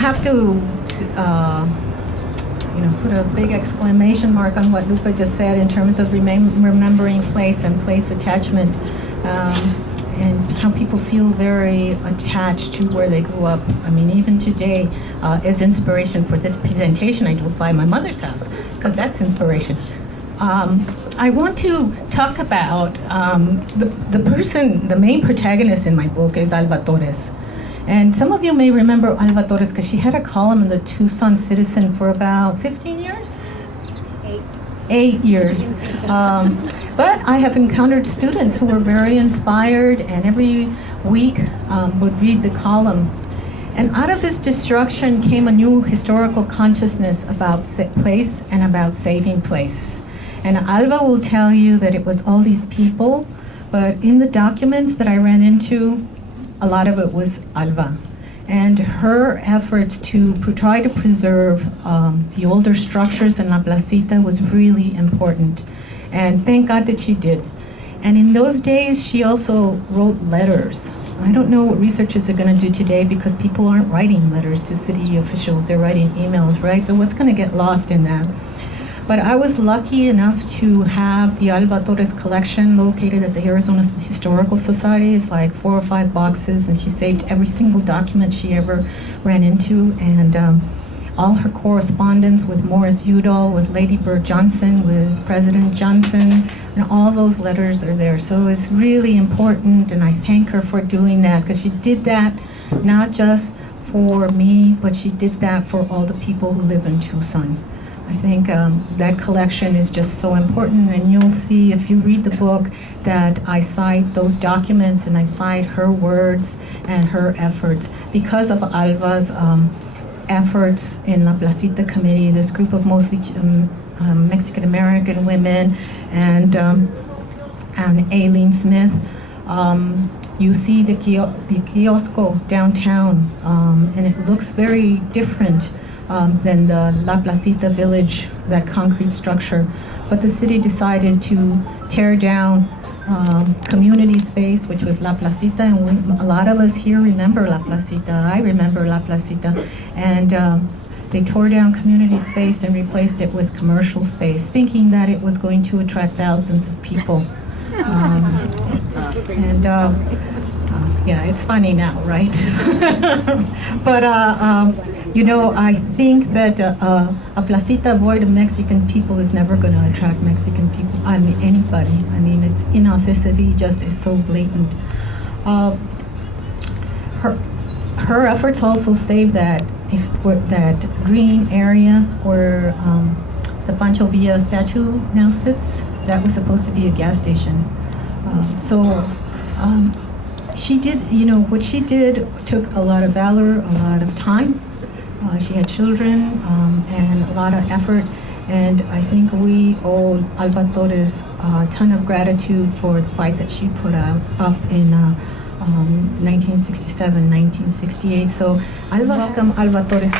have to, put a big exclamation mark on what Lupa just said in terms of remembering place and place attachment, and how people feel very attached to where they grew up. I mean, even today, as inspiration for this presentation, I drove by my mother's house, because that's inspiration. I want to talk about the main protagonist in my book is Alva Torres. And some of you may remember Alva Torres because she had a column in the Tucson Citizen for about 15 years? 8 years. But I have encountered students who were very inspired and every week would read the column. And out of this destruction came a new historical consciousness about place and about saving place. And Alva will tell you that it was all these people, but in the documents that I ran into, a lot of it was Alva. And her efforts to try to preserve the older structures in La Placita was really important. And thank God that she did. And in those days, she also wrote letters. I don't know what researchers are going to do today because people aren't writing letters to city officials, they're writing emails, right? So what's going to get lost in that? But I was lucky enough to have the Alva Torres collection located at the Arizona Historical Society. It's like 4 or 5 boxes, and she saved every single document she ever ran into, and all her correspondence with Morris Udall, with Lady Bird Johnson, with President Johnson, and all those letters are there. So it's really important, and I thank her for doing that, because she did that not just for me, but she did that for all the people who live in Tucson. I think that collection is just so important, and you'll see if you read the book that I cite those documents and I cite her words and her efforts. Because of Alva's efforts in La Placita Committee, this group of mostly Mexican-American women, and Aileen Smith, you see the kiosco downtown, and it looks very different than the La Placita village, that concrete structure. But the city decided to tear down community space, which was La Placita, and a lot of us here remember La Placita. I remember La Placita. And they tore down community space and replaced it with commercial space, thinking that it was going to attract thousands of people. Yeah, it's funny now, right? But I think that a placita void of Mexican people is never going to attract Mexican people. I mean, anybody. I mean, its inauthenticity just is so blatant. Her efforts also saved that green area where the Pancho Villa statue now sits. That was supposed to be a gas station. She did, what she did took a lot of valor, a lot of time. She had children and a lot of effort, and I think we owe Alva Torres a ton of gratitude for the fight that she put up in 1967, 1968. So, welcome Alva Torres.